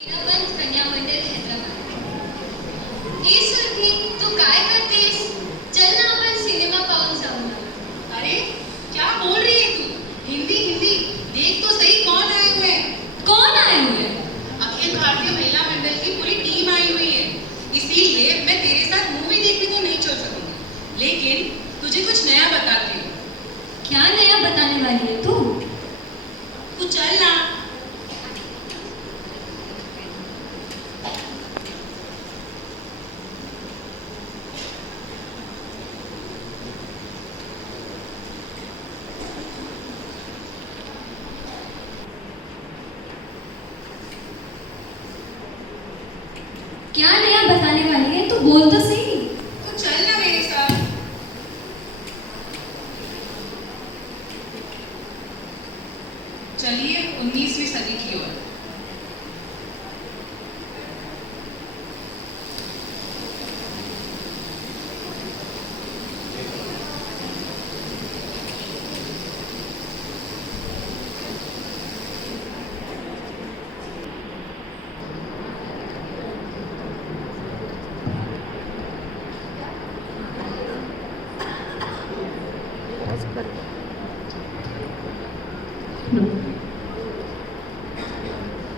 वीरापंत कन्या मंडल हैदराबाद। ए सुरभी, तू काय करतेस? चल ना, आपण सिनेमा पाहून जाऊ ना। अरे क्या बोल रही है तू? हिंदी हिंदी देख तो सही, कौन आए हुए हैं? कौन आए हुए हैं? अखिल भारतीय महिला मंडल की पूरी टीम आई हुई है। इसीलिए मैं तेरे साथ मूवी देखने तो नहीं चल सकूंगी, लेकिन तुझे कुछ नया बताती हूँ। क्या नया बताने वाली है तू? तू चल ना। क्या नया बताने वाली है तू? बोल तो सही। तू चल ना मेरे साथ। चलिए 19वीं सदी की ओर।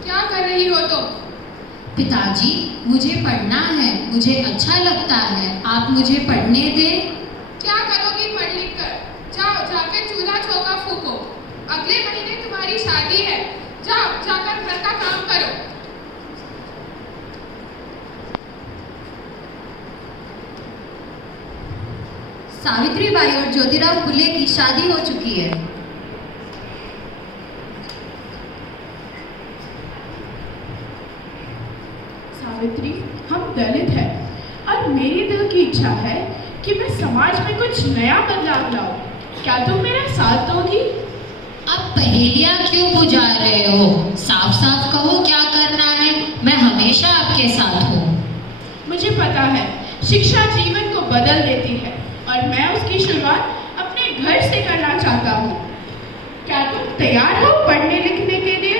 क्या कर रही हो तुम? पिताजी, मुझे पढ़ना है, मुझे अच्छा लगता है, आप मुझे पढ़ने दें। क्या करोगी पढ़ लिख कर? जाओ जाकर चूल्हा चौका फूको। अगले महीने तुम्हारी शादी है। जाओ जाकर घर का काम करो। सावित्रीबाई और ज्योतिराव फुले की शादी हो चुकी है। सावित्री, हम दलित हैं और मेरी दिल की इच्छा है कि मैं समाज में कुछ नया बदलाव लाऊं। क्या तुम मेरा साथ दोगी? अब पहेलियां क्यों बुझा रहे हो? साफ साफ कहो क्या करना है, मैं हमेशा आपके साथ हूँ। मुझे पता है शिक्षा जीवन को बदल देती है और मैं उसकी शुरुआत अपने घर से करना चाहता हूँ। क्या तुम तैयार हो पढ़ने लिखने के लिए?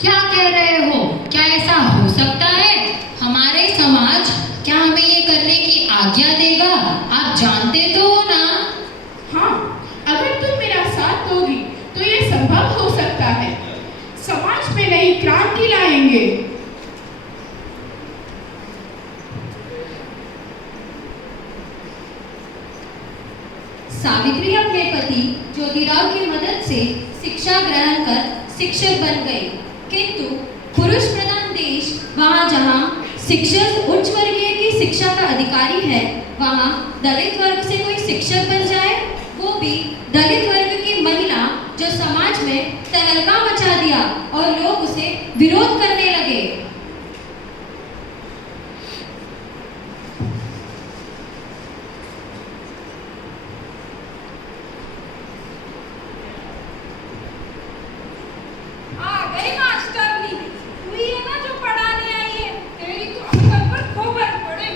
क्या कह रहे हो? क्या ऐसा हो सकता है? हमारे समाज क्या हमें ये करने की आज्ञा देगा? आप जानते तो हो ना? हाँ, अगर तुम मेरा साथ दोगी तो ये संभव हो सकता है। समाज में नई क्रांति लाएंगे। सावित्री अपने पति ज्योतिराव की मदद से शिक्षा ग्रहण कर शिक्षक बन गई, किंतु पुरुष प्रधान देश, वहाँ जहाँ शिक्षक उच्च वर्गीय की शिक्षा का अधिकारी है, वहाँ दलित वर्ग से कोई शिक्षक बन जाए, वो भी दलित वर्ग की महिला, जो समाज में तहलका मचा दिया और लोग उसे विरोध करने लगे। आ गई मास्टरनी। तू ही है ना जो पढ़ाने आई है? तेरी तो अक्ल पर गोबर पड़े।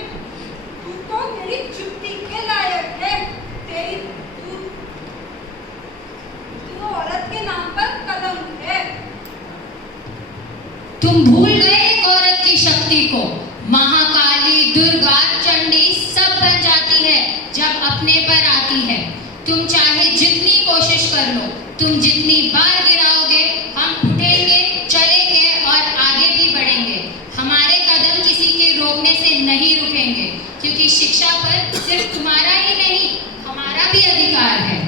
तू तो मेरी जुत्ती के लायक है। तू औरत के नाम पर कलंक है। तुम भूल गए एक औरत की शक्ति को। महाकाली, दुर्गा, चंडी सब बन जाती है जब अपने पर आती है। तुम चाहे जितनी कोशिश कर लो, तुम जितनी बार गिराओगे, हम उठेंगे, चलेंगे और आगे भी बढ़ेंगे। हमारे कदम किसी के रोकने से नहीं रुकेंगे, क्योंकि शिक्षा पर सिर्फ तुम्हारा ही नहीं, हमारा भी अधिकार है।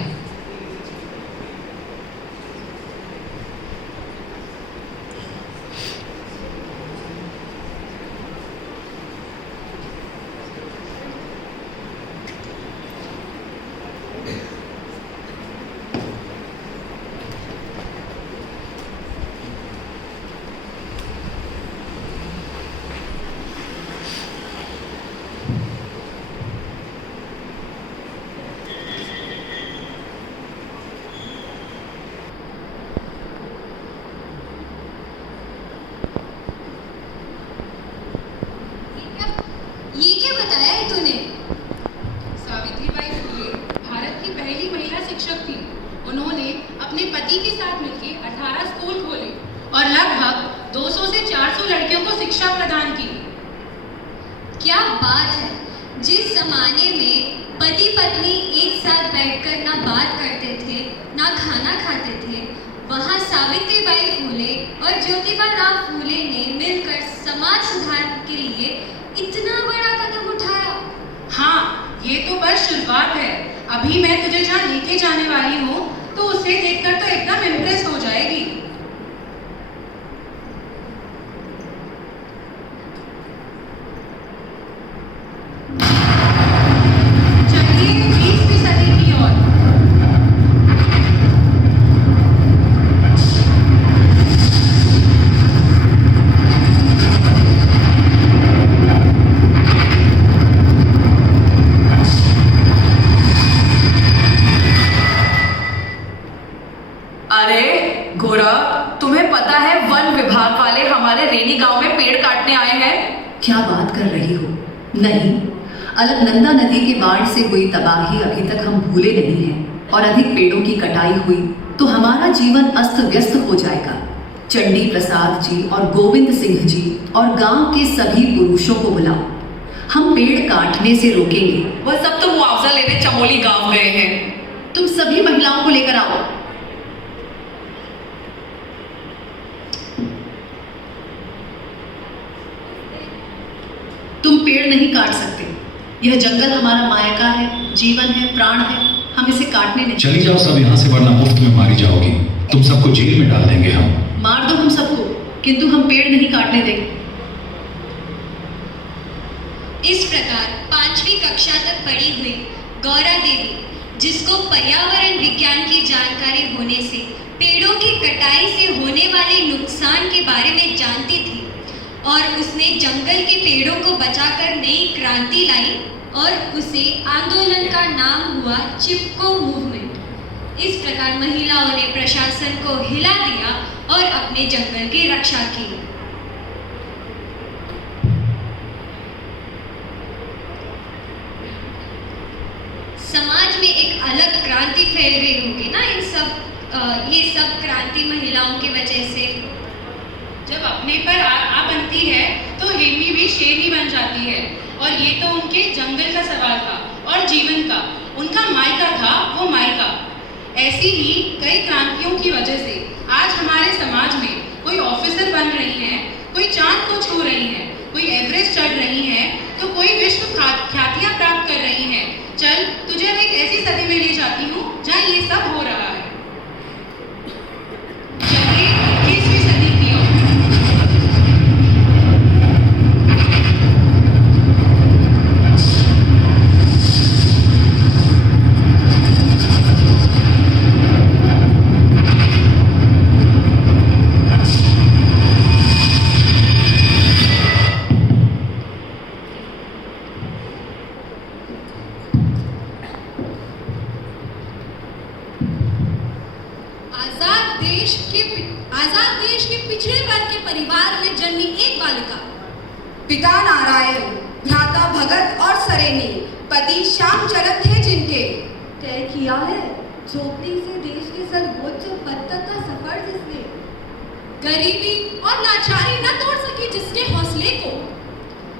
क्या बात है! जिस जमाने में पति पत्नी एक साथ बैठकर ना बात करते थे, ना खाना खाते थे, वहाँ सावित्रीबाई फूले और ज्योतिबा फूले ने मिलकर समाज सुधार के लिए इतना बड़ा कदम उठाया। हाँ, ये तो बस शुरुआत है। अभी मैं तुझे जहाँ लेके जाने वाली हूँ तो उसे देखकर तो एकदम इम्प्रेस हो जाएगी। चलिए 20वीं सदी की ओर। अरे गोरा, तुम्हें पता है वन विभाग वाले हमारे रेनी गांव में पेड़ काटने आए हैं? क्या बात कर रही हो? नहीं, अलकनंदा नदी के बाढ़ से हुई तबाही अभी तक हम भूले नहीं हैं और अधिक पेड़ों की कटाई हुई तो हमारा जीवन अस्त व्यस्त हो जाएगा। चंडी प्रसाद जी और गोविंद सिंह जी और गांव के सभी पुरुषों को बुलाओ, हम पेड़ काटने से रोकेंगे। वह सब तो मुआवजा लेने चमोली गांव गए हैं। तुम सभी महिलाओं को लेकर आओ। तुम पेड़ नहीं काट सकते। यह जंगल हमारा मायका है, जीवन है, प्राण है। हम इसे काटने नहीं। चली जाओ सब यहाँ से, वरना मुफ्त में मारी जाओगी। तुम सबको जेल में डाल देंगे हम। मार दो हम सबको, किंतु हम पेड़ नहीं काटने देंगे। इस प्रकार 5वीं कक्षा तक पढ़ी हुई गौरा देवी, जिसको पर्यावरण विज्ञान की जानकारी होने से पेड़ों की कटाई से होने वाले नुकसान के बारे में जानती थी और उसने जंगल के पेड़ों को बचाकर नई क्रांति लाई और उसे आंदोलन का नाम हुआ चिपको मूवमेंट। इस प्रकार महिलाओं ने प्रशासन को हिला दिया और अपने जंगल की रक्षा की। समाज में एक अलग क्रांति फैल गई होगी ना ये सब क्रांति महिलाओं की वजह से। जब अपने पर आ बनती है तो हिरनी भी शेरनी बन जाती है। और ये तो उनके जंगल का सवाल था और जीवन का। उनका मायका था वो मायका। ऐसी ही कई क्रांतियों की वजह से आज हमारे समाज में कोई ऑफिसर बन रही है, कोई चांद को छू रही है, कोई एवरेस्ट चढ़ रही है, तो कोई विश्व ख्यातियां प्राप्त कर रही है। चल, तुझे अब एक ऐसी सदी में ले जाती हूँ जहाँ ये सब हो रहा है। चलिए 21वीं सदी की ओर। आजाद देश के पिछड़े वर्ग के परिवार में जन्मी एक बालिका। पिता नारायण, भ्राता भगत और सरेनी, पति श्याम चरण थे जिनके। तय किया है झोपड़ी से देश के सर्वोच्च पद तक का सफर जिसने, गरीबी और लाचारी न तोड़ सकी जिसके हौसले को।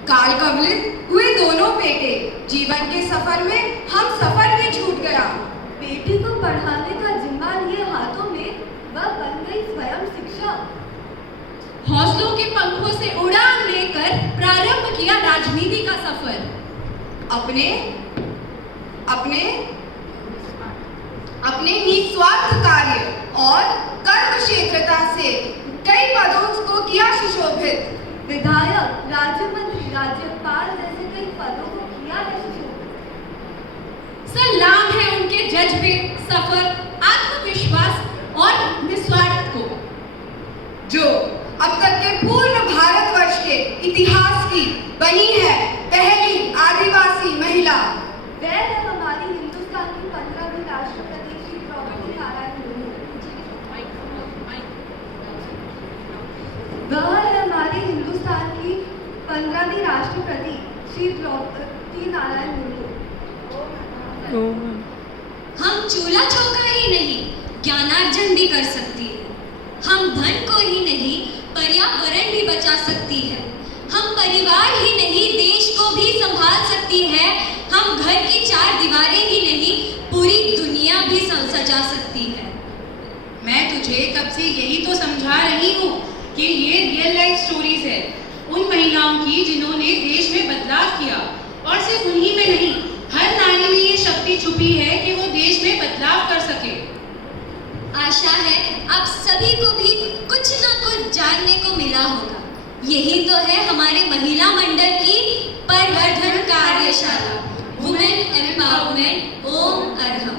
काल कवलित हुए दोनों बेटे, जीवन के सफर में हम सफर में छूट गया। बेटी को पढ़ाने का जिम्मा लिए हाथों में वह बन गई स्वयं शिक्षा। हौसलों के पंखों से उड़ान लेकर प्रारंभ किया राजनीति का सफर। अपने निस्वार्थ कार्य और कर्म क्षेत्रता से कई पदों को किया सुशोभित। विधायक, राज्य मंत्री, राज्यपाल जैसे कई पदों को किया है सुशोभित। सलाम है उनके जज्बे, सफर, आत्मविश्वास और निस्वार्थ को, जो अब तक के पूर्ण भारतवर्ष के इतिहास की बनी है पहली आदिवासी महिला। वह है हमारी हिंदुस्तान की 15वीं राष्ट्रपति श्री द्रौपदी नारायण मुर्मू। वह है हमारी हिंदुस्तान की 15वीं राष्ट्रपति श्री द्रौपदी नारायण मुर्मू। हम चूल्हा चौका ही नहीं, ज्ञानार्जन भी कर सकती है। हम धन को ही नहीं, पर्यावरण भी बचा सकती है। हम परिवार ही नहीं देश को भी संभाल सकती है। हम घर की 4 दीवारें ही नहीं पूरी दुनिया भी सजा सकती है। मैं तुझे कब से यही तो समझा रही हूँ कि ये रियल लाइफ स्टोरीज है उन महिलाओं की जिन्होंने देश में बदलाव किया, और सिर्फ उन्हीं में नहीं, हर नारी में ये शक्ति छुपी है कि वो देश में बदलाव कर सके। आशा है आप सभी को भी कुछ ना कुछ जानने को मिला होगा। यही तो है हमारे महिला मंडल की प्रवर्धन कार्यशाला, वुमेन एम्पावरमेंट ओम अरहम।